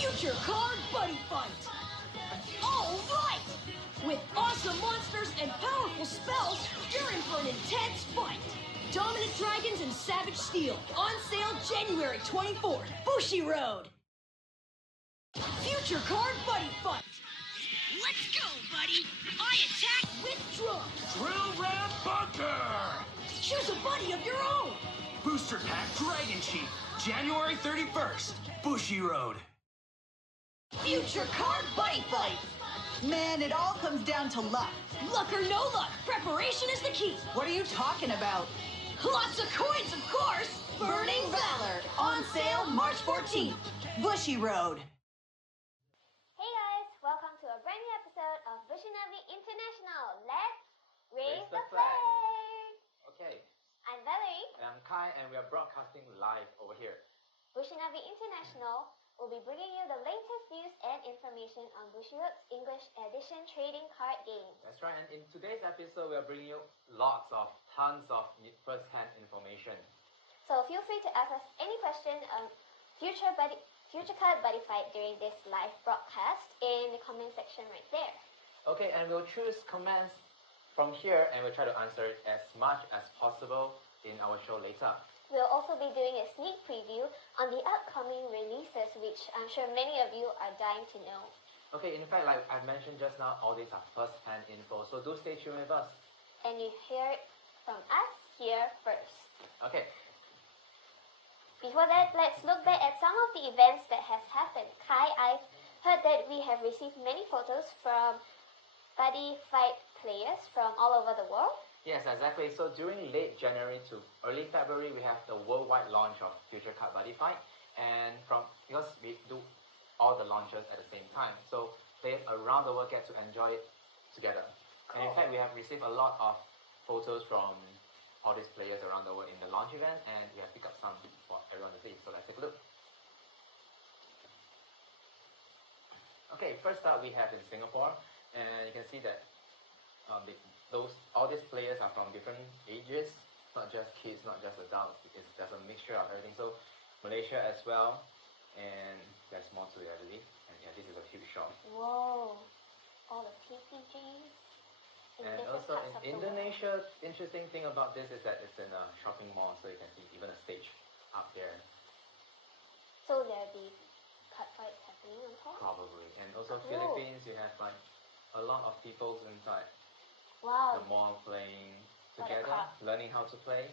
Future Card Buddyfight! Alright! With awesome monsters and powerful spells, you're in for an intense fight! Dominant Dragons and Savage Steel, on sale January 24th, Bushi Road! Future Card Buddyfight! Let's go, buddy! I attack with drums! Drill Ram Bunker! Choose a buddy of your own! Booster Pack Dragon Chief, January 31st, Bushi Road. Future Card Buddyfight! Man, it all comes down to luck. Luck or no luck, preparation is the key! What are you talking about? Lots of coins, of course! Burning Valor, on sale March 14th, Bushi Road. Hey guys, welcome to a brand new episode of BUSHI NAVI International. Let's raise the flag! Okay, I'm Valerie. and I'm Kai, and we are broadcasting live over here. BUSHI NAVI International will be bringing you the latest news and information on Bushiroad's English edition trading card game. That's right, and in today's episode, we are bringing you tons of first-hand information. So feel free to ask us any question on Future Card Buddyfight during this live broadcast in the comment section right there. Okay, and we'll choose comments from here, and we'll try to answer it as much as possible in our show later. We'll also be doing a sneak preview on the upcoming releases, which I'm sure many of you are dying to know. Okay, in fact, like I mentioned just now, all these are first-hand info, so do stay tuned with us. And you hear it from us here first. Okay. Before that, let's look back at some of the events that has happened. Kai, I've heard that we have received many photos from Buddyfight players from all over the world. Yes, exactly. So during late January to early February, we have the worldwide launch of Future Card Buddyfight, and because we do all the launches at the same time, so players around the world get to enjoy it together. And in fact, we have received a lot of photos from all these players around the world in the launch event, and we have picked up some for everyone to see. So let's take a look. Okay, first up we have in Singapore, and you can see that all these players are from different ages, not just kids, not just adults. There's a mixture of everything. So Malaysia as well, and there's more to it, I believe. And yeah, this is a huge shop. Whoa, all the TCGs. And also in Indonesia, interesting thing about this is that it's in a shopping mall, so you can see even a stage up there. So there'll be card fights happening on top? Probably. And also Philippines, you have like a lot of people inside. Wow. The mall playing together, learning how to play,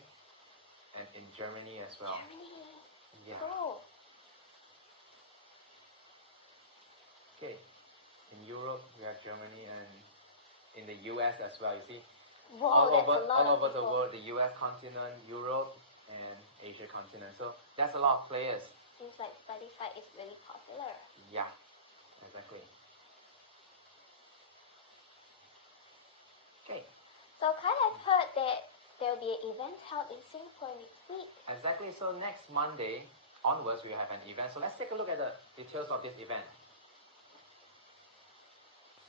and in Germany as well. Germany. Yeah. Cool. Okay. In Europe, we have Germany, and in the US as well. You see, Whoa, all over the world, the US continent, Europe, and Asia continent. So that's a lot of players. Seems like Buddyfight is really popular. Yeah, exactly. Okay. So Kai, I've heard that there will be an event held in Singapore next week. Exactly. So next Monday onwards, we will have an event. So let's take a look at the details of this event.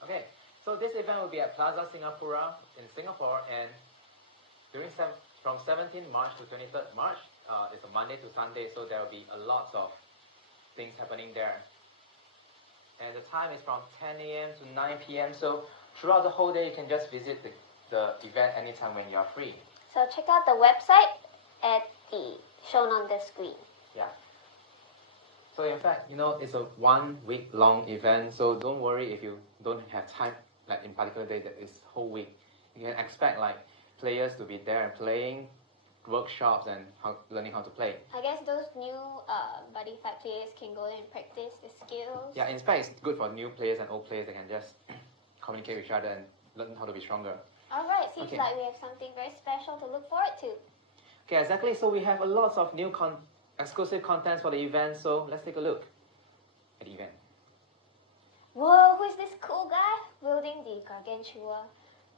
Okay. So this event will be at Plaza Singapura in Singapore, and from 17th March to 23rd March, it's a Monday to Sunday, so there will be a lot of things happening there. And the time is from 10 a.m. to 9 p.m. So throughout the whole day, you can just visit the event anytime when you are free. So check out the website at the shown on the screen. Yeah. So in fact, it's a 1 week long event, so don't worry if you don't have time, like in particular day, that is whole week. You can expect like players to be there and playing, workshops, and learning how to play. I guess those new Buddyfight players can go there and practice the skills. Yeah, in fact, it's good for new players and old players. They can just communicate with each other and learn how to be stronger. Alright, seems like we have something very special to look forward to. Okay, exactly. So we have a lot of new exclusive contents for the event. So let's take a look at the event. Whoa, who is this cool guy wielding the Gargantua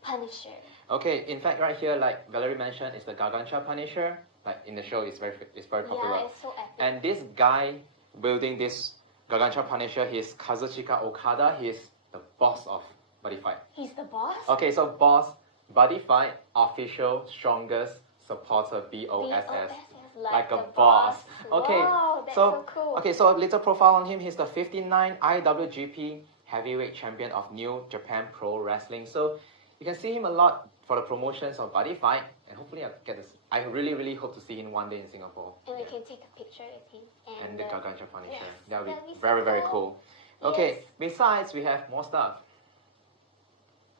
Punisher? Okay, in fact, right here, like Valerie mentioned, it's the Gargantua Punisher. Like in the show, it's very popular. Yeah, it's so epic. And this guy wielding this Gargantua Punisher, he's Kazuchika Okada. He is the boss of Buddyfight. He's the boss? Okay, so boss, Buddyfight, official, strongest supporter, BOSS. Like a boss. Okay. Whoa, That's so cool. Okay, so a little profile on him. He's the 59 IWGP Heavyweight Champion of New Japan Pro Wrestling. So you can see him a lot for the promotions of Buddy Fight, and hopefully I'll get this. I really hope to see him one day in Singapore. And we can take a picture with him. And the Gargantua Punisher. Yes, That would that'd be be so very cool. cool. Okay, Yes. besides we have more stuff.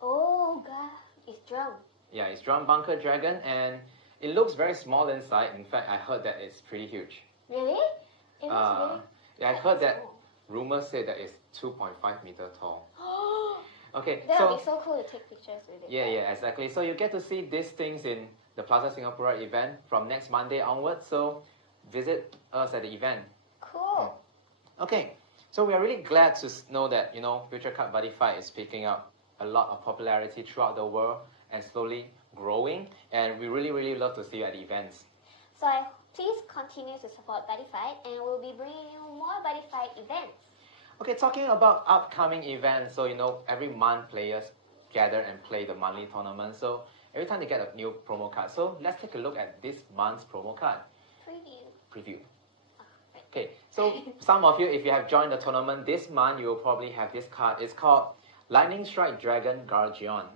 Oh god, it's drum. Yeah, it's Drum Bunker Dragon, and it looks very small inside. In fact, I heard that it's pretty huge. Really? It looks really. Yeah, I heard that rumors say that it's 2.5 meter tall. Okay, That so would be so cool to take pictures with it. yeah, exactly. So you get to see these things in the Plaza Singapore event from next Monday onwards. So visit us at the event. Cool. Okay, so we are really glad to know that Future Card Buddyfight is picking up a lot of popularity throughout the world and slowly growing. And we really love to see you at the events. So please continue to support Buddy Fight, and we'll be bringing you more Buddy Fight events. Okay, talking about upcoming events, so every month players gather and play the monthly tournament. So every time they get a new promo card. So let's take a look at this month's promo card. Preview. Okay, so some of you, if you have joined the tournament this month, you will probably have this card. It's called Lightning Strike Dragon Guardian.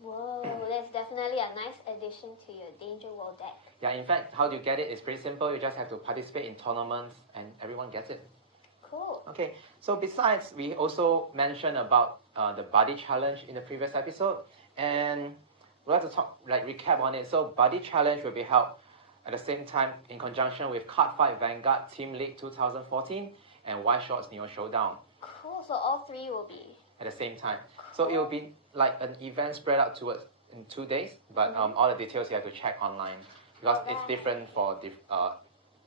Whoa, that's definitely a nice addition to your Danger World deck. Yeah, in fact, how do you get it? It's pretty simple. You just have to participate in tournaments and everyone gets it. Cool. Okay, so besides, we also mentioned about the Buddy Challenge in the previous episode, and we'll have to recap on it. So Buddy Challenge will be held at the same time in conjunction with Cardfight Vanguard Team League 2014 and White Shorts Neo Showdown. Cool, so all three will be at the same time. So it will be like an event spread out towards in 2 days, but all the details you have to check online because it's different for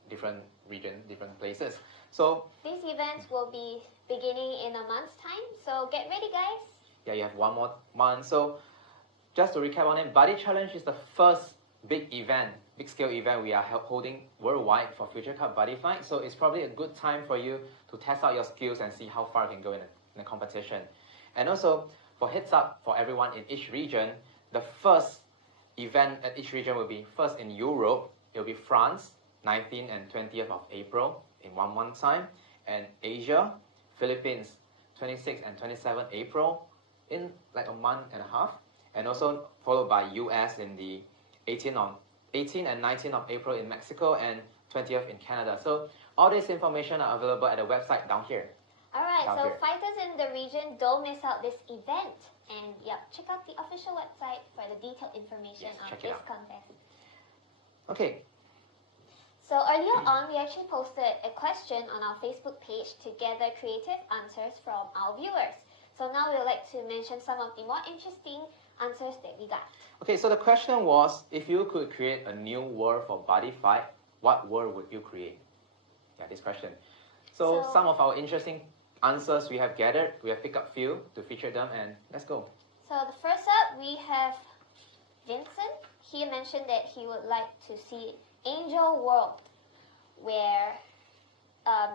different regions, different places. So these events will be beginning in a month's time, so get ready guys. Yeah, you have 1 more month. So just to recap on it, Buddy Challenge is the first big scale event we are holding worldwide for Future Card Buddyfight. So it's probably a good time for you to test out your skills and see how far you can go in the competition. And also, for heads up for everyone in each region, the first event at each region will be first in Europe. It will be France, 19th and 20th of April in 1 month time. And Asia, Philippines, 26th and 27th April in like a month and a half. And also followed by US in the 18th and 19th of April in Mexico and 20th in Canada. So all this information are available at the website down here. Alright, so fighters in the region, don't miss out this event. And check out the official website for the detailed information on this contest. Okay. So earlier on, we actually posted a question on our Facebook page to gather creative answers from our viewers. So now we would like to mention some of the more interesting answers that we got. Okay, so the question was, if you could create a new world for Buddy Fight, what world would you create? Yeah, this question. So some of our interesting answers we have gathered, we have picked up a few to feature them, and let's go. So the first up, we have Vincent. He mentioned that he would like to see Angel World, where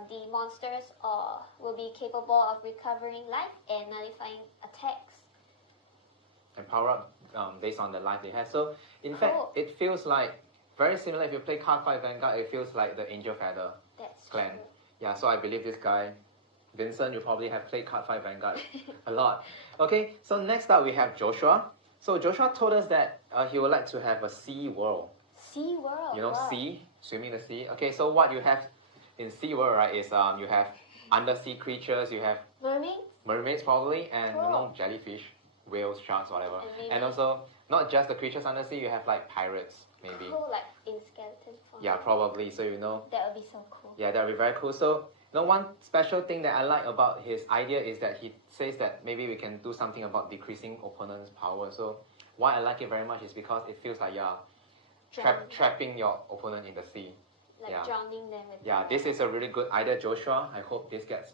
the monsters will be capable of recovering life and nullifying attacks. And power up based on the life they have. So in fact, it feels like very similar. If you play Cardfight Vanguard, it feels like the Angel Feather clan. True. Yeah, so I believe this guy, Vincent, you probably have played Cardfight Vanguard a lot. Okay, so next up we have Joshua. So Joshua told us that he would like to have a sea world. Sea world? You know, sea, swimming the sea. Okay, so what you have in sea world, right, is you have undersea creatures, you have mermaids probably, and jellyfish, whales, sharks, whatever. And also, not just the creatures undersea, you have like pirates, maybe. Cool, like in skeleton form. Yeah, probably. So that would be so cool. Yeah, that would be very cool. So one special thing that I like about his idea is that he says that maybe we can do something about decreasing opponent's power. So why I like it very much is because it feels like trapping your opponent in the sea. Like drowning them with this is a really good idea, Joshua. I hope this gets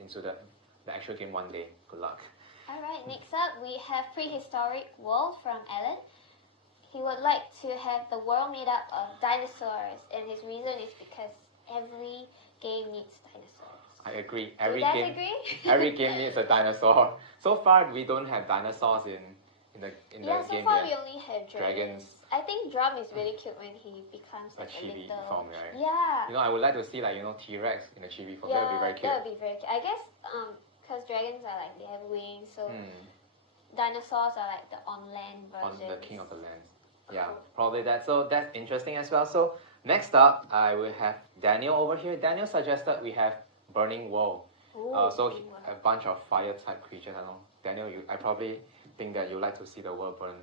into the actual game one day. Good luck. Alright, next up we have Prehistoric World from Alan. He would like to have the world made up of dinosaurs, and his reason is because every game needs dinosaurs. I agree. Every game needs a dinosaur. So far we don't have dinosaurs in the game so far we only have dragons. I think Drum is really cute when he becomes A like a chibi little... form, right? Yeah. You know, I would like to see like, you know, T-Rex in a chibi form. Yeah, That would be very cute. that would be very cute. I guess because dragons are like, they have wings, so Hmm. dinosaurs are like the on-land On versions. the king of the lands. Yeah, probably that. So that's interesting as well. So next up, I will have Daniel over here. Daniel suggested we have Burning World. Ooh, A bunch of fire type creatures. I know, Daniel, I probably think that you like to see the world burn.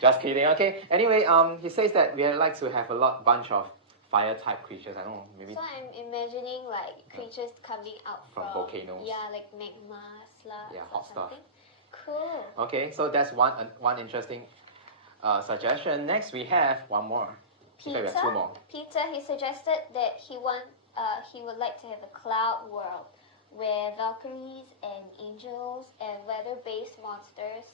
Just kidding. Okay. Anyway, he says that we like to have a bunch of fire type creatures. I don't know, maybe. So I'm imagining like creatures coming out From from volcanoes. Yeah, like magma, slugs, Yeah, or hot stuff. something. Cool. Okay, so that's one interesting suggestion. Next, we have one more. In fact, we have two more. Peter, he suggested that he would like to have a cloud world where Valkyries and angels and weather-based monsters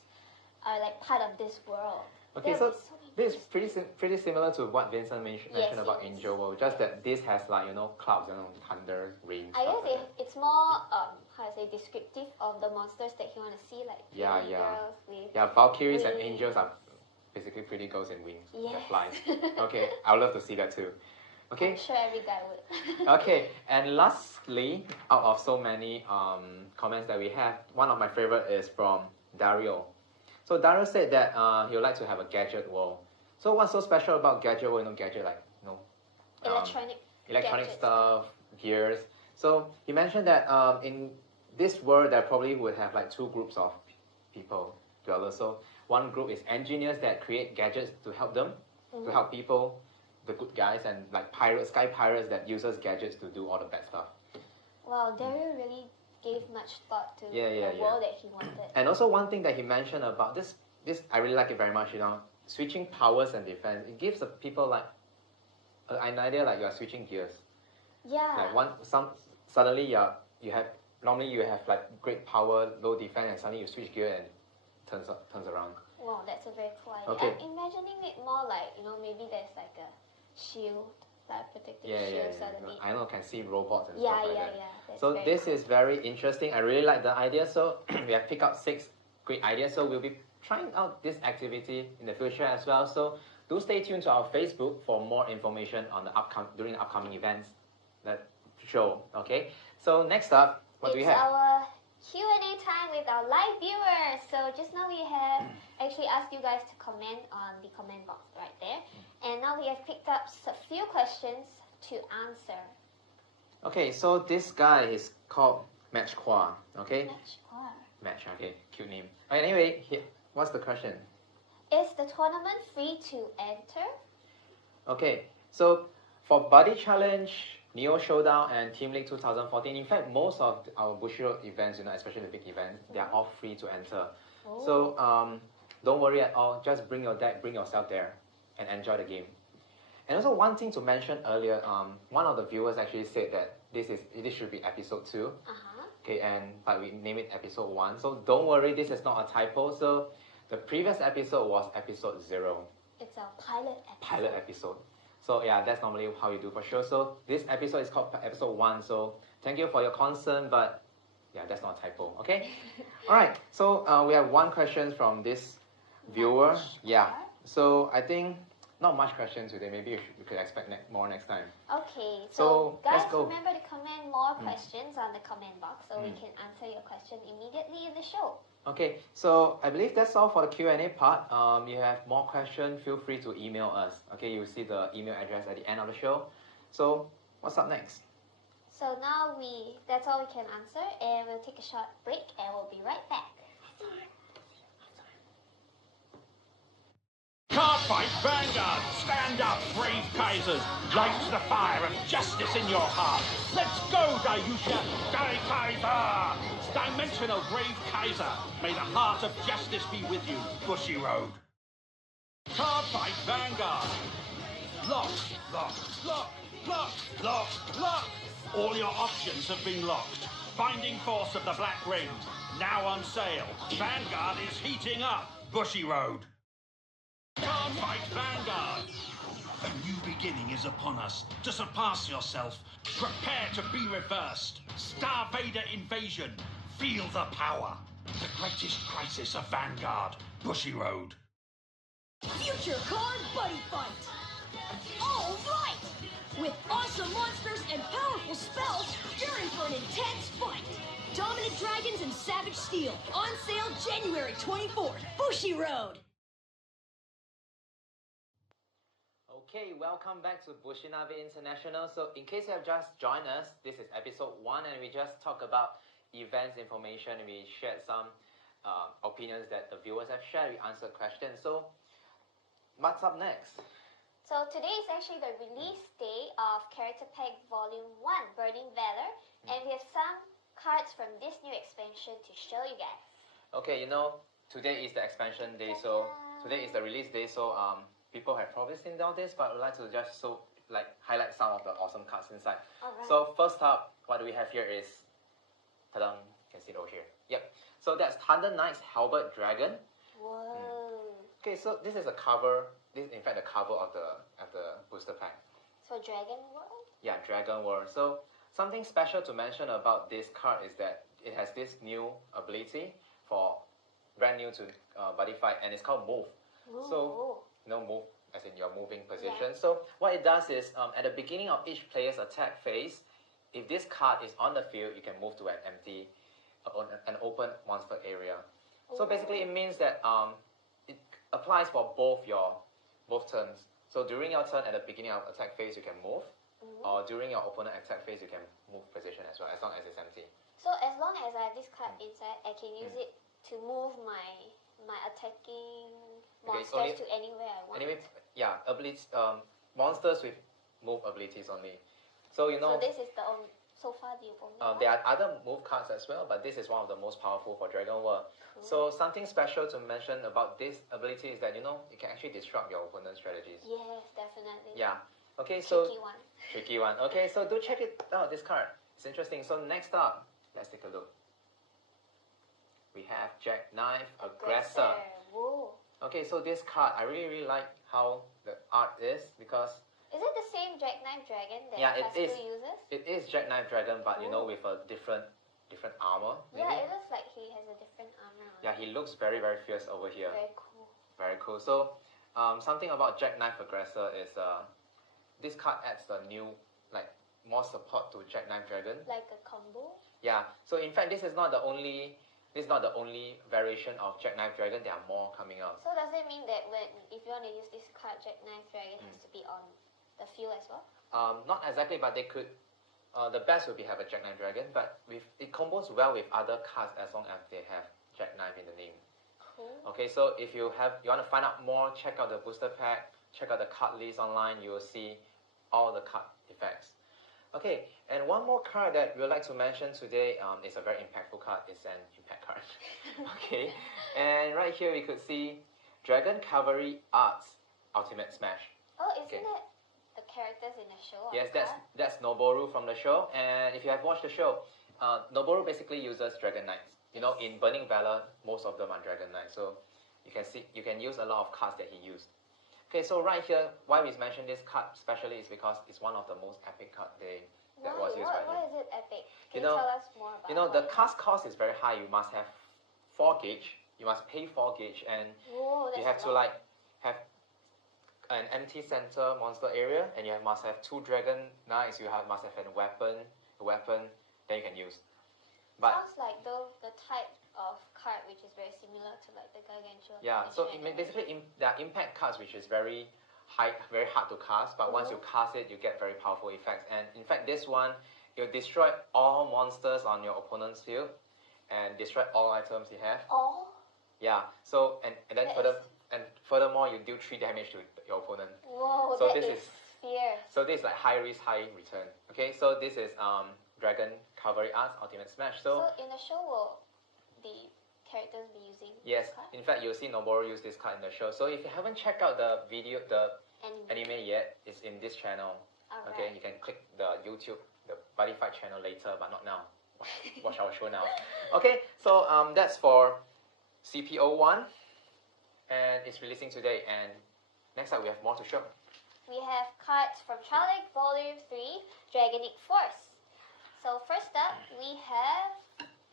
are like part of this world. Okay, That so would be this is pretty similar to what Vincent mentioned about yes. Angel World. Just that this has like, you know, clouds, you know, thunder, rain. I stuff guess like that. it's more how to say descriptive of the monsters that he want to see, like Yeah, fairy yeah. girls with Yeah, Valkyries and wings. angels are basically pretty girls in wings that Yes. flies. Okay, I would love to see that too. Okay. I'm sure every guy would. Okay, and lastly, out of so many comments that we have, one of my favorite is from Dario. So Dario said that he would like to have a gadget world. So what's so special about gadget world? You know, gadget like, you know, Electronic gadgets. stuff, gears. So he mentioned that in this world, there probably would have like two groups of people, dwellers. So one group is engineers that create gadgets to help them, to help people, the good guys, and like pirates, sky pirates that uses gadgets to do all the bad stuff. Wow, Dario really gave much thought to Yeah, the world that he wanted. And also one thing that he mentioned about this I really like it very much. You know, switching powers and defense. It gives the people like an idea like you are switching gears. Yeah. Like suddenly you have like great power, low defense, and suddenly you switch gear and turns around. Wow, that's a very cool idea. Okay. I'm imagining it more like, you know, maybe there's like a shield, like protective Yeah. shield suddenly. I know, can see robots and Yeah, stuff like yeah, that. yeah. That's So very this cool. is very interesting. I really like the idea. So we have picked up 6 great ideas. So we'll be trying out this activity in the future as well. So do stay tuned to our Facebook for more information on the during the upcoming events that show. Okay. So next up, what do we It's have? our Q&A time with our live viewers. So just now we have actually asked you guys to comment on the comment box right there. And now we have picked up a few questions to answer. Okay, so this guy is called Match Qua. Okay. Match. Okay, cute name. Anyway, what's the question? Is the tournament free to enter? Okay, so for Buddy Challenge, Neo Showdown, and Team League 2014, in fact, most of our Bushido events, you know, especially the big events, they are all free to enter. Oh. So don't worry at all. Just bring your deck, bring yourself there, and enjoy the game. And also one thing to mention earlier, one of the viewers actually said that this should be episode 2. Uh-huh. Okay, but we name it episode 1. So don't worry, this is not a typo. So the previous episode was episode 0. It's a pilot episode. So yeah, that's normally how you do for sure. So this episode is called episode 1. So thank you for your concern, but yeah, that's not a typo. Okay. All right. So we have one question from this viewer. Yeah. So I think not much questions today. Maybe we could expect more next time. Okay, So, guys, let's go. remember to comment more questions on the comment box so we can answer your question immediately in the show. Okay, so I believe that's all for the Q&A part. You have more questions, feel free to email us. Okay, you'll see the email address at the end of the show. So what's up next? So now that's all we can answer, and we'll take a short break and we'll be right back. Card fight, Vanguard! Stand up, brave Kaisers! Light the fire of justice in your heart! Let's go, Dayusha! Dai Kaiser! Dimensional brave Kaiser! May the heart of justice be with you, Bushi Road! Card fight, Vanguard! Lock, lock, lock, lock, lock, lock! All your options have been locked. Binding force of the Black Ring, now on sale. Vanguard is heating up, Bushi Road! Card fight, Vanguard! A new beginning is upon us. To surpass yourself, prepare to be reversed. Star Vader invasion. Feel the power. The greatest crisis of Vanguard, Bushi Road. Future Card Buddyfight. All right! With awesome monsters and powerful spells, you're in for an intense fight. Dominant Dragons and Savage Steel. On sale January 24th. Bushi Road. Okay, welcome back to BUSHI NAVI International. So in case you have just joined us, this is episode 1 and we just talk about events information. We shared some opinions that the viewers have shared. We answered questions. So what's up next? So today is actually the release day of Character Pack Volume 1, Burning Valor. And we have some cards from this new expansion to show you guys. Okay, you know, today is the expansion day. So today is the release day. So people have probably seen all this, but I would like to just highlight some of the awesome cards inside. Alright. So first up, what we have here is, ta-da, you can see it over here. Yep. So that's Thunder Knight's Halberd Dragon. Whoa. Okay, so this is a cover. This is in fact the cover of the booster pack. So Dragon World? Yeah, Dragon World. So something special to mention about this card is that it has this new ability for brand new to Buddyfight, and it's called Move. Ooh. So move as in your moving position. Yeah. So what it does is at the beginning of each player's attack phase, if this card is on the field, you can move to an empty, an open monster area. So basically it means that it applies for both turns. So during your turn at the beginning of attack phase, you can move, or during your opponent attack phase, you can move position as well, as long as it's empty. So as long as I have this card inside, I can use it to move my attacking monsters to anywhere I want. Anyway, yeah, abilities, monsters with move abilities only. So you know. So this is the only, so far the only one? There are other move cards as well, but this is one of the most powerful for Dragon World. Cool. So something special to mention about this ability is that you know it can actually disrupt your opponent's strategies. Yes, definitely. Yeah. Okay, so Tricky one. Tricky one. Okay, so do check it out. This card, it's interesting. So next up, let's take a look. We have Jackknife Aggressor. Whoa. Okay, so this card, I really like how the art is because. Is it the same Jackknife Dragon that Yeah, it is. Casco uses? It is Jackknife Dragon, but you know with a different armor. Maybe? Yeah, it looks like he has a different armor on. Yeah, he looks very fierce over here. Very cool. Very cool. So, something about Jackknife Aggressor is this card adds the new more support to Jackknife Dragon. Like a combo? Yeah. So in fact, this is not the only variation of Jackknife Dragon. There are more coming out. So does it mean that if you want to use this card, Jackknife Dragon has to be on the field as well? Not exactly, but they could. The best would be have a Jackknife Dragon, but it combos well with other cards as long as they have Jackknife in the name. Cool. Okay, so if you want to find out more, check out the booster pack, check out the card list online. You will see all the card effects. Okay, and one more card that we would like to mention today is a very impactful card. It's an impact card. Okay, and right here we could see Dragon Cavalry Arts Ultimate Smash. Oh, isn't it the characters in the show? Yes, that's Noboru from the show. And if you have watched the show, Noboru basically uses Dragon Knights. You know, in Burning Valor, most of them are Dragon Knights. So you can use a lot of cards that he used. Okay, so right here, why we mention this card especially is because it's one of the most epic cards that was used by him. Why is it epic? Can you tell us more about it? You know, the cast cost is very high. You must have 4 gauge. You must pay 4 gauge, and you have to have an empty center monster area, and you must have 2 Dragon Knights. You must have a weapon, then you can use. But sounds like the type of card which is very similar to like the Gargantua. yeah, so basically there are impact cards which is very hard to cast, but once you cast it, you get very powerful effects. And in fact, this one, you'll destroy all monsters on your opponent's field and destroy all items you have. All? Yeah. So and then furthermore, you deal 3 damage to your opponent. Whoa, so that this is fierce. So this is like high risk, high return. Okay, so this is Dragon Cavalry Arts Ultimate Smash. So in the show, will the characters be using yes, this card? in fact, you'll see Noboru use this card in the show. So if you haven't checked out the video, the anime yet, it's in this channel. Alright. Okay, you can click the YouTube, the Buddyfight channel later, but not now. Watch our show now. Okay, so that's for CPO1, and it's releasing today. And next up, we have more to show. We have cards from Childlike Volume 3, Dragonic Force. So first up, we have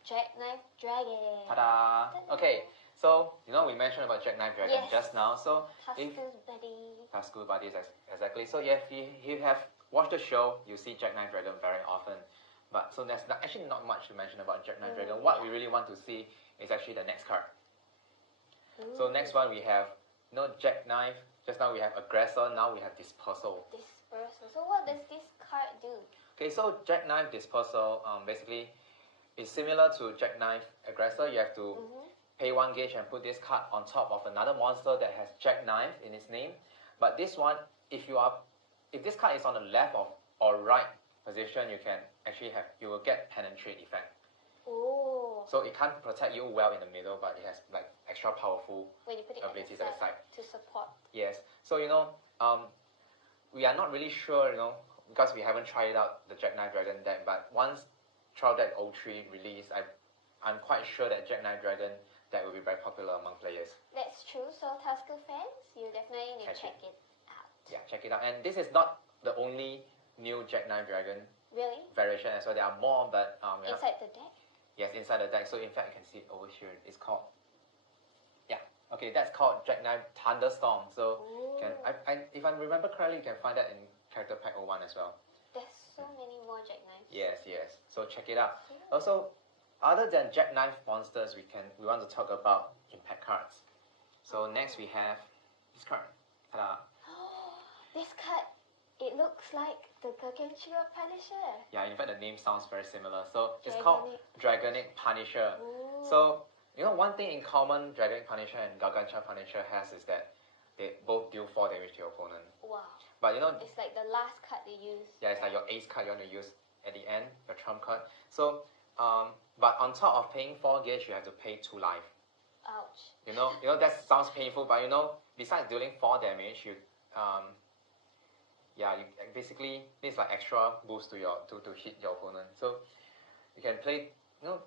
Jackknife Dragon. Ta-da! Okay, So, you know, we mentioned about Jackknife Dragon Yes. just now. So, if Tasku's buddy. Tasku Buddies, exactly. So, if you have watched the show, you see Jackknife Dragon very often. But so there's actually not much to mention about Jackknife Dragon. What we really want to see is actually the next card. So next one we have, you know, Jackknife. Just now we have Aggressor. Now we have Dispersal. Dispersal. So what does this card do? Okay, so Jackknife Dispersal basically is similar to Jackknife Aggressor. You have to pay 1 gauge and put this card on top of another monster that has Jackknife in its name. But this one, if this card is on the left or right position, you will get penetrate effect. Oh. So it can't protect you well in the middle, but it has like extra powerful When you put it abilities at at the side. to support. Yes. So you know, we are not really sure, you know, because we haven't tried out the Jackknife Dragon deck. But once Trial Deck 03 released, I'm quite sure that Jackknife Dragon deck will be very popular among players. That's true. So Tasku fans, you definitely need to check it out. Yeah, check it out. And this is not the only new Jackknife Dragon Really? variation as well. There are more, but Inside the deck? yes, inside the deck. So in fact, you can see it over here. It's called, yeah, okay, that's called Jackknife Thunderstorm. So if I remember correctly, you can find that in Character Pack 01 as well. There's so many more Jackknives. Yes. So check it out. Also, other than Jackknife monsters, we want to talk about impact cards. So next we have this card. Ta-da! This card, it looks like the Gargantua Punisher. Yeah, in fact the name sounds very similar. So it's called Dragonic Punisher. Ooh. So you know, one thing in common Dragonic Punisher and Gargantua Punisher has is that they both deal 4 damage to your opponent. Wow. But you know, It's like the last card they use. yeah, it's like your ace card you want to use at the end, your trump card. So but on top of paying 4 gauge, you have to pay 2 life. Ouch. You know that sounds painful, but you know, besides dealing 4 damage, you basically needs like extra boost to hit your opponent. So you can play. You know,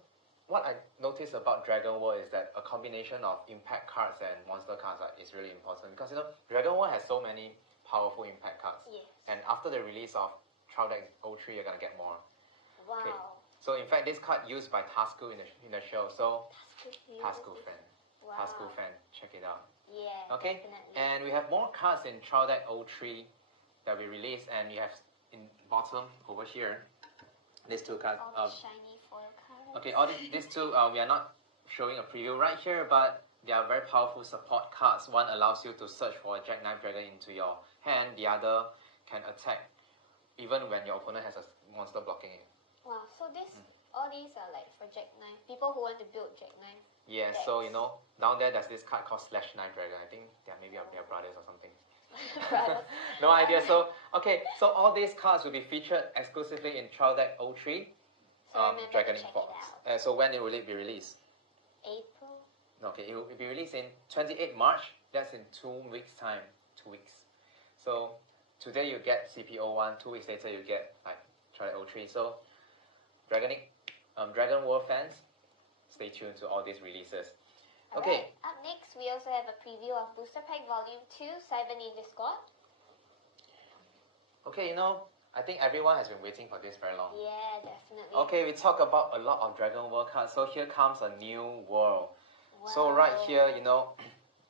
what I noticed about Dragon World is that a combination of impact cards and monster cards is really important, because you know Dragon World has so many powerful impact cards. Yes. And after the release of Trial Deck 03, you're gonna get more. Wow. Okay. So in fact, this card used by Tasku in the show. So Tasku fan. Wow. Tasku fan, check it out. Yeah. Okay, Definitely. and we have more cards in Trial Deck 03 that we released, and you have in bottom over here these 2 cards. all the shiny foil cards. Okay, all these 2 we are not showing a preview right here, but they are very powerful support cards. One allows you to search for a Jackknife Dragon into your hand. The other can attack even when your opponent has a monster blocking it. Wow. So all these are like for Jackknife. People who want to build Jackknife. Yeah, so you know, down there's this card called Slash Knife Dragon. I think they are maybe their brothers or something. No idea. So okay, so all these cards will be featured exclusively in Trial Deck 03, So remember to Dragonic check Fox. it out. So when will it be released? April. Okay, it will be released in 28 March. That's in 2 weeks time. 2 weeks. So today you get CP01. 2 weeks later you get like Trial Deck 03. So Dragon World fans, stay tuned to all these releases. Okay. Alright, up next, we also have a preview of Booster Pack Volume 2, Cyber Ninja Squad. Okay, you know, I think everyone has been waiting for this very long. Yeah, definitely. Okay, we talk about a lot of Dragon World cards. So here comes a new world. Wow. So right here, you know.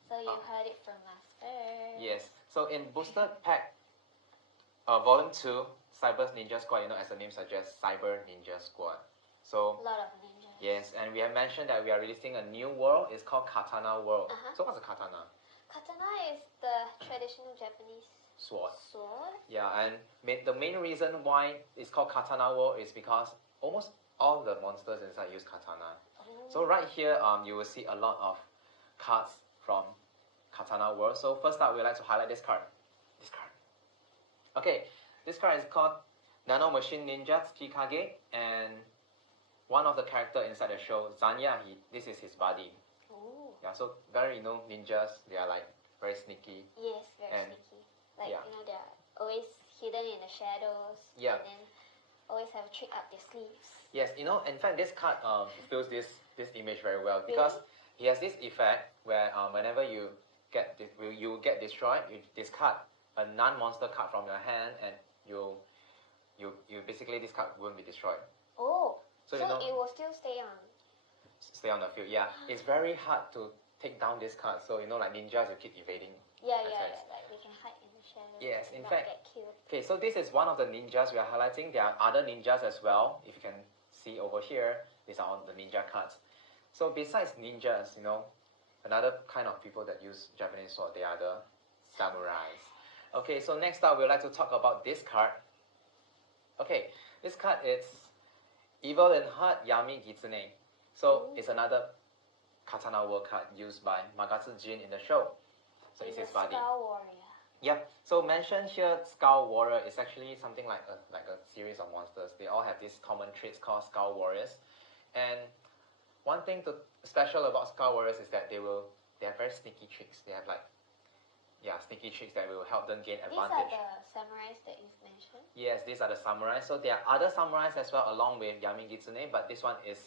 So you heard it from us first. Yes. So in Booster Pack Volume 2, Cyber Ninja Squad, you know, as the name suggests, Cyber Ninja Squad. So A lot of ninjas. yes, and we have mentioned that we are releasing a new world. It's called Katana World. So what's a katana? Katana is the traditional Japanese Sword. sword. Yeah, and the main reason why it's called Katana World is because almost all the monsters inside use katana. So right here, you will see a lot of cards from Katana World. So first up, we'd like to highlight this card. Okay, this card is called Nano Machine Ninja Tsukikage, and one of the character inside the show, Zanya, this is his buddy. Ooh. Yeah, so very, you know, ninjas, they are like very sneaky. Yes, very And- sneaky. Like, yeah. you know, they're always hidden in the shadows. Yeah. And then always have a trick up their sleeves. Yes, you know, in fact, this card fulfills this image very well, because he has this effect where whenever you get destroyed, you discard a non-monster card from your hand, and you basically, this card won't be destroyed. Oh. So, So you know, it will still stay on. stay on the field. Yeah, it's very hard to take down this card. So, you know, like ninjas, you keep evading Yeah, attacks. like we can hide in the shadows. Yes, and in not fact. get killed. Okay, so this is one of the ninjas we are highlighting. There are other ninjas as well. If you can see over here, these are all the ninja cards. So besides ninjas, you know, another kind of people that use Japanese sword, they are the samurais. Okay, so next up, we'd like to talk about this card. Okay, this card is Evil in Heart Yami Kitsune. So it's another Katana War card used by Magatsu Jin in the show. So it's his buddy. Skull Warrior. Yep. So mentioned here, Skull Warrior is actually something like a series of monsters. They all have these common traits called Skull Warriors. And one thing special about Skull Warriors is that they have very sneaky tricks. They have like sneaky tricks that will help them gain advantage. These are the samurais that you've mentioned? Yes, these are the samurais. So there are other samurais as well along with Yami Kitsune, but this one is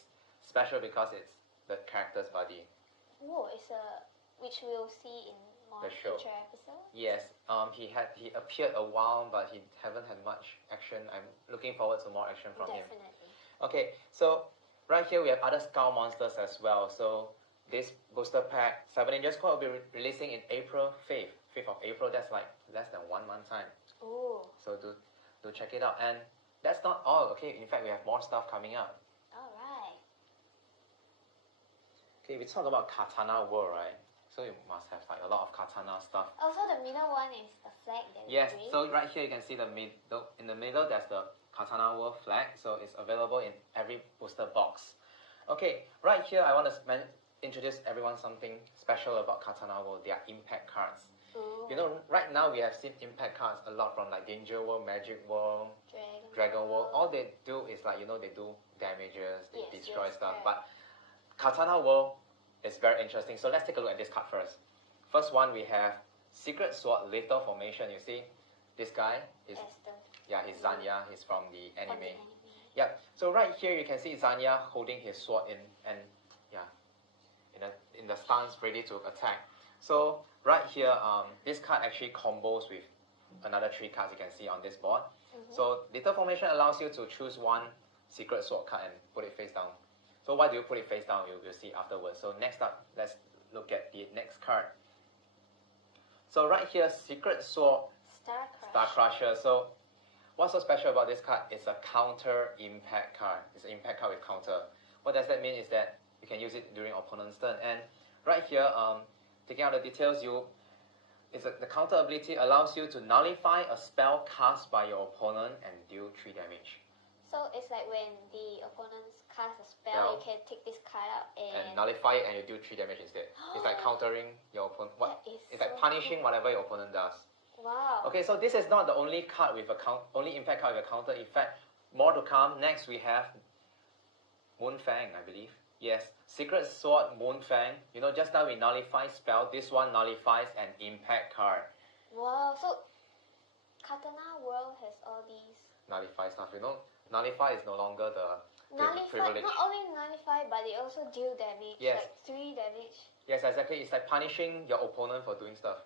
special because it's the character's buddy. Oh, which we'll see in more The show. future episodes? Yes, he appeared a while, but he haven't had much action. I'm looking forward to more action from him. Definitely. Okay, so right here we have other skull monsters as well. So this booster pack, 7 Ninja Squad, will be releasing in April 5th. 5th of April, that's like less than 1 month time. Oh. So do check it out. And that's not all, okay? In fact, we have more stuff coming up. Alright. Okay, we talk about Katana World, right? So you must have like a lot of katana stuff. Also, the middle one is the flag that we Yes, bring. so right here you can see in the middle there's the Katana World flag. So it's available in every booster box. Okay, right here I want to introduce everyone something special about Katana World. They are impact cards. Ooh. You know, right now we have seen impact cards a lot from like Danger World, Magic World, Dragon World. All they do is like, you know, they do damages, they destroy stuff. right. But Katana World is very interesting. So let's take a look at this card first. First one, we have Secret Sword Lethal Formation. You see, this guy is, he's Zanya. He's from the anime. Yep. So right here you can see Zanya holding his sword in the stance, ready to attack. So right here, this card actually combos with another 3 cards you can see on this board. So Lethal Formation allows you to choose one Secret Sword card and put it face down. So why do you put it face down? You'll see afterwards. So next up, let's look at the next card. So right here, Secret Sword Star Crusher. So what's so special about this card? It's a counter impact card. It's an impact card with counter. What does that mean is that you can use it during opponent's turn. And right here, taking out the details, the counter ability allows you to nullify a spell cast by your opponent and deal 3 damage. So it's like when the opponents cast a spell, you can take this card out and nullify it, and you do 3 damage instead. It's like countering your opponent. It's like punishing whatever your opponent does. Wow. Okay, so this is not the only card with only impact card with a counter effect. More to come. Next we have Moonfang, I believe. Yes, Secret Sword Moonfang. You know, just now we nullify spell. This one nullifies an impact card. Wow. So Katana World has all these. Nullify stuff. You know, nullify is no longer the privilege. Not only nullify, but they also deal damage. Yes. Like 3 damage. Yes, exactly. It's like punishing your opponent for doing stuff.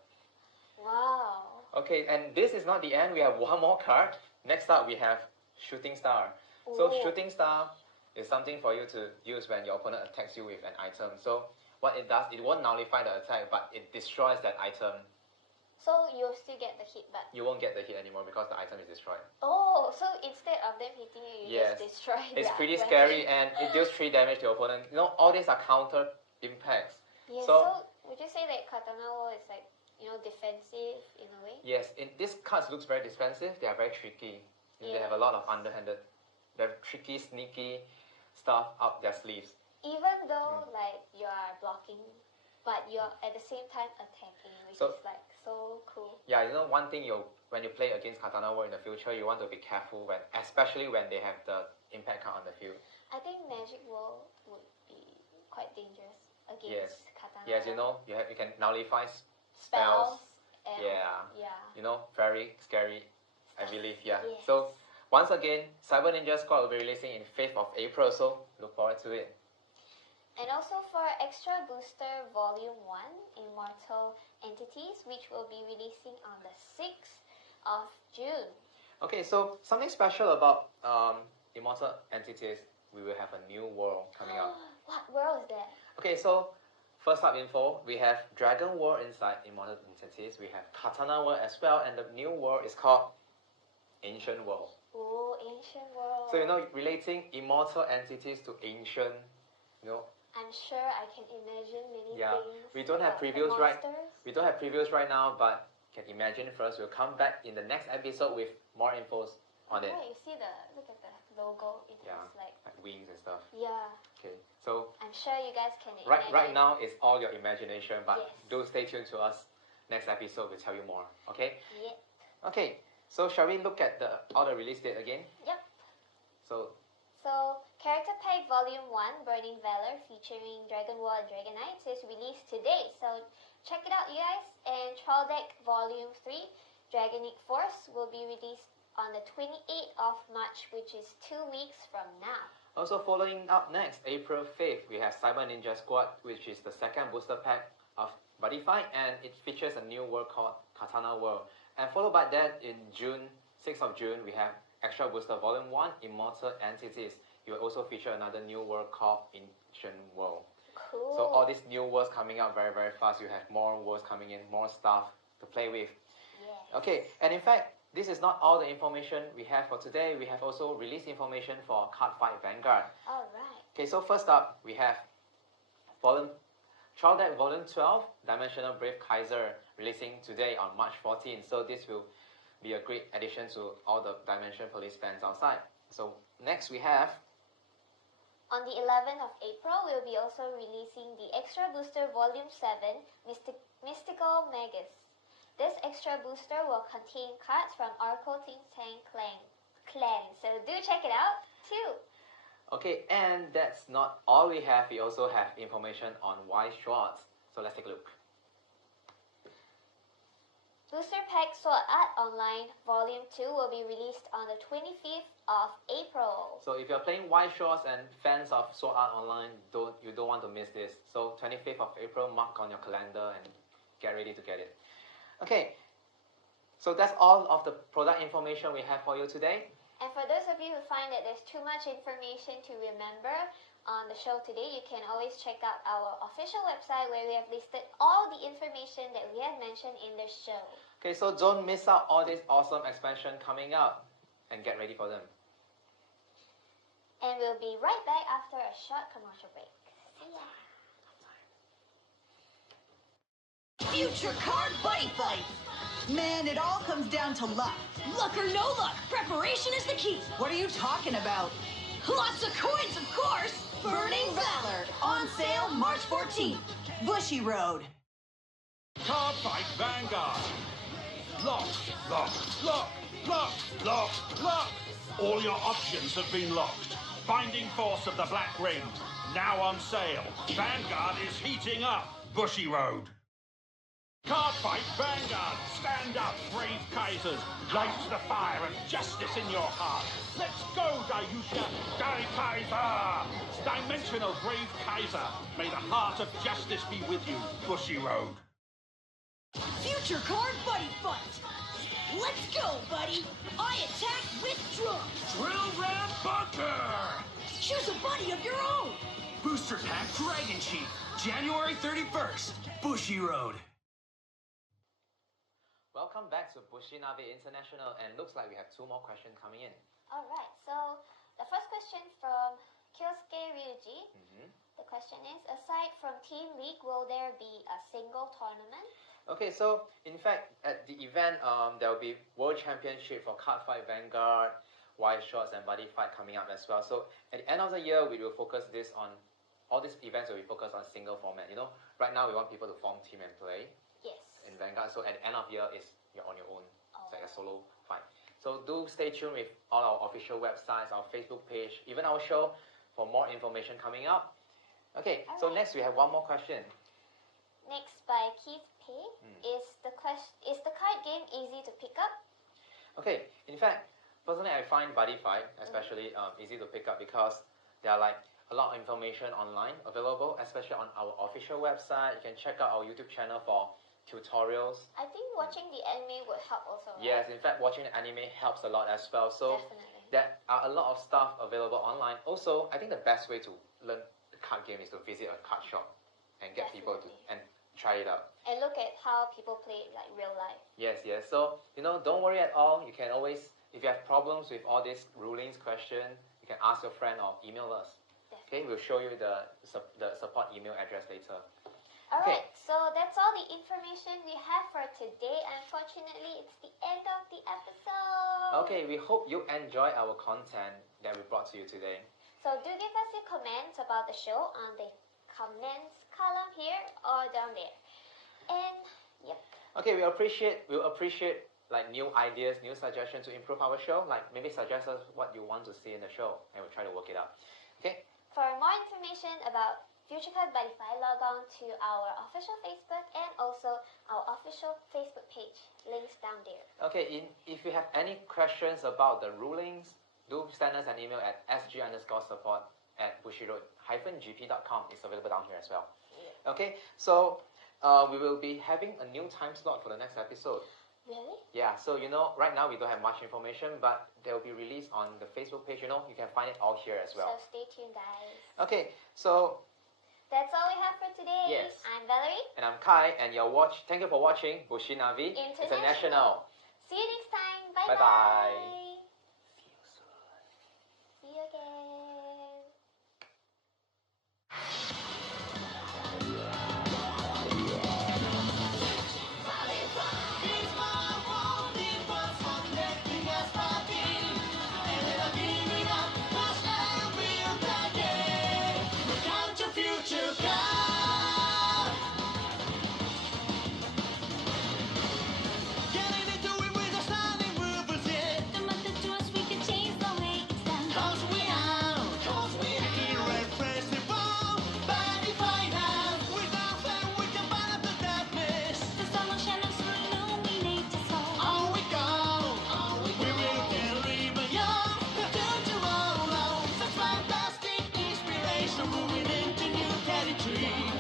Wow. Okay, and this is not the end. We have one more card. Next up, we have Shooting Star. So Shooting Star is something for you to use when your opponent attacks you with an item. So what it does, it won't nullify the attack, but it destroys that item. So you'll still get the hit, but you won't get the hit anymore because the item is destroyed. Oh, so instead of them hitting you, you just destroy It's their pretty weapon. scary, and it deals 3 damage to your opponent. You know, all these are counter impacts. Yeah, so would you say that Katana World is like, you know, defensive in a way? Yes, these cards looks very defensive. They are very tricky. They have a lot of underhanded, they have tricky, sneaky stuff up their sleeves. Even though like you are blocking, but you're at the same time attacking, which is like so cool. Yeah, you know, one thing when you play against Katana World in the future, you want to be careful especially when they have the impact card on the field. I think Magic World would be quite dangerous against Katana Yes, World. you know, you can nullify spells. And, yeah. You know, very scary, I believe. Yeah. Yes. So once again, Cyber Ninja Squad will be releasing in 5th of April. So look forward to it. And also for Extra Booster Volume 1, Immortal Entities, which will be releasing on the 6th of June. Okay, so something special about Immortal Entities, we will have a new world coming out. What world is that? Okay, so first up info, we have Dragon World inside Immortal Entities. We have Katana World as well, and the new world is called Ancient World. Oh, Ancient World. So, you know, relating immortal entities to ancient, you know. I'm sure I can imagine many things. We don't have about the previews right. monsters. We don't have previews right now, but can imagine first. We'll come back in the next episode with more infos on it. Yeah, you see look at the logo. It has like wings and stuff. Yeah. Okay, so I'm sure you guys can imagine. right now it's all your imagination, but Yes. do stay tuned to us. Next episode we'll tell you more. Okay. Yep. Okay. So shall we look at all the release date again? Yep. So Character Pack Volume 1, Burning Valor, featuring Dragon War and Dragonic, is released today. So check it out, you guys. And Troll Deck Volume 3, Dragonic Force, will be released on the 28th of March, which is 2 weeks from now. also following up next, April 5th, we have Cyber Ninja Squad, which is the second booster pack of Buddyfight, and it features a new world called Katana World. And followed by that, in June, 6th of June, we have Extra Booster Volume 1, Immortal Entities. It will also feature another new world called Ancient World. Cool. So all these new worlds coming out very, very fast. You have more worlds coming in, more stuff to play with. Yeah. Okay, and in fact, this is not all the information we have for today. We have also released information for Cardfight Vanguard. Alright. Okay, so first up, we have Trial Deck Volume 12, Dimensional Brave Kaiser, releasing today on March 14th. So this will be a great addition to all the Dimension Police fans outside. So next we have On the 11th of April, we'll be also releasing the Extra Booster Volume 7, Mystical Magus. This extra booster will contain cards from Oracle Think Tank Clan, so do check it out too. Okay, and that's not all we have. We also have information on Y Shorts. So let's take a look. Booster Pack Sword Art Online Volume 2 will be released on the 25th of April. So if you're playing Y Shorts and fans of Sword Art Online, you don't want to miss this. So 25th of April, mark on your calendar and get ready to get it. Okay, so that's all of the product information we have for you today. And for those of you who find that there's too much information to remember on the show today, you can always check out our official website where we have listed all the information that we have mentioned in the show. Okay, so don't miss out all this awesome expansion coming up and get ready for them. And we'll be right back after a short commercial break. See ya. Future Card Buddyfight! Man, it all comes down to luck. Luck or no luck, preparation is the key. What are you talking about? Lots of coins, of course. Burning Valor, on sale March 14th. Bushy Road. Cardfight Vanguard. Lock, lock, lock, lock, lock, lock. All your options have been locked. Binding Force of the Black Ring, now on sale. Vanguard is heating up. Bushy Road. Cardfight Vanguard. Stand up, brave Kaisers. Light the fire of justice in your heart. Let's go, Dayusha. Dai Kaiser. Dimensional brave Kaiser. May the heart of justice be with you. Bushy Road. Future Card Buddyfight. Let's go, buddy. I attack with drum. Drill Ram Bunker! Choose a buddy of your own. Booster Pack Dragon Chief, January 31st, Bushy Road. Welcome back to BUSHI NAVI International, and looks like we have 2 more questions coming in. Alright, so the first question from Kyosuke Ryuji. The question is, aside from Team League, will there be a single tournament? Okay, so in fact, at the event, there will be World Championship for Cardfight Vanguard, Y Shorts, and Buddyfight coming up as well. So at the end of the year, we will focus this on, all these events will be focused on single format. You know, right now we want people to form team and play. Yes. In Vanguard, so at the end of year you're on your own. It's like a solo fight. So do stay tuned with all our official websites, our Facebook page, even our show for more information coming up. Okay, so next we have one more question. Next by Keith P. Is the card game easy to pick up? Okay, in fact, personally I find Buddyfight especially easy to pick up because there are like a lot of information online available, especially on our official website. You can check out our YouTube channel for tutorials. I think watching the anime would help also, right? Yes, in fact, watching the anime helps a lot as well. So Definitely. there are a lot of stuff available online. Also, I think the best way to learn the card game is to visit a card shop. and get people to and try it out. And look at how people play it like real life. Yes, yes. So, don't worry at all. You can always, if you have problems with all these rulings question, you can ask your friend or email us. Okay, we'll show you the support email address later. Alright, so that's all the information we have for today. Unfortunately, it's the end of the episode. Okay, we hope you enjoy our content that we brought to you today. So do give us your comments about the show on the comments column here or down there. And yep. Okay, we'll appreciate like new ideas, new suggestions to improve our show. Like maybe suggest us what you want to see in the show, and we'll try to work it out. Okay. For more information about Future Card Buddyfight, log on to our official Facebook and also our official Facebook page. Links down there. Okay, if you have any questions about the rulings, do send us an email at sg_support@bushiroad-gp.com. It's available down here as well. Yeah. Okay, so we will be having a new time slot for the next episode. Really? Yeah, so right now we don't have much information, but they will be released on the Facebook page. You can find it all here as well. So stay tuned, guys. Okay, so that's all we have for today. Yes. I'm Valerie. And I'm Kai, and thank you for watching Bushi Navi International. See you next time. Bye bye. Bye. See you soon. See you again. Moving into new territory.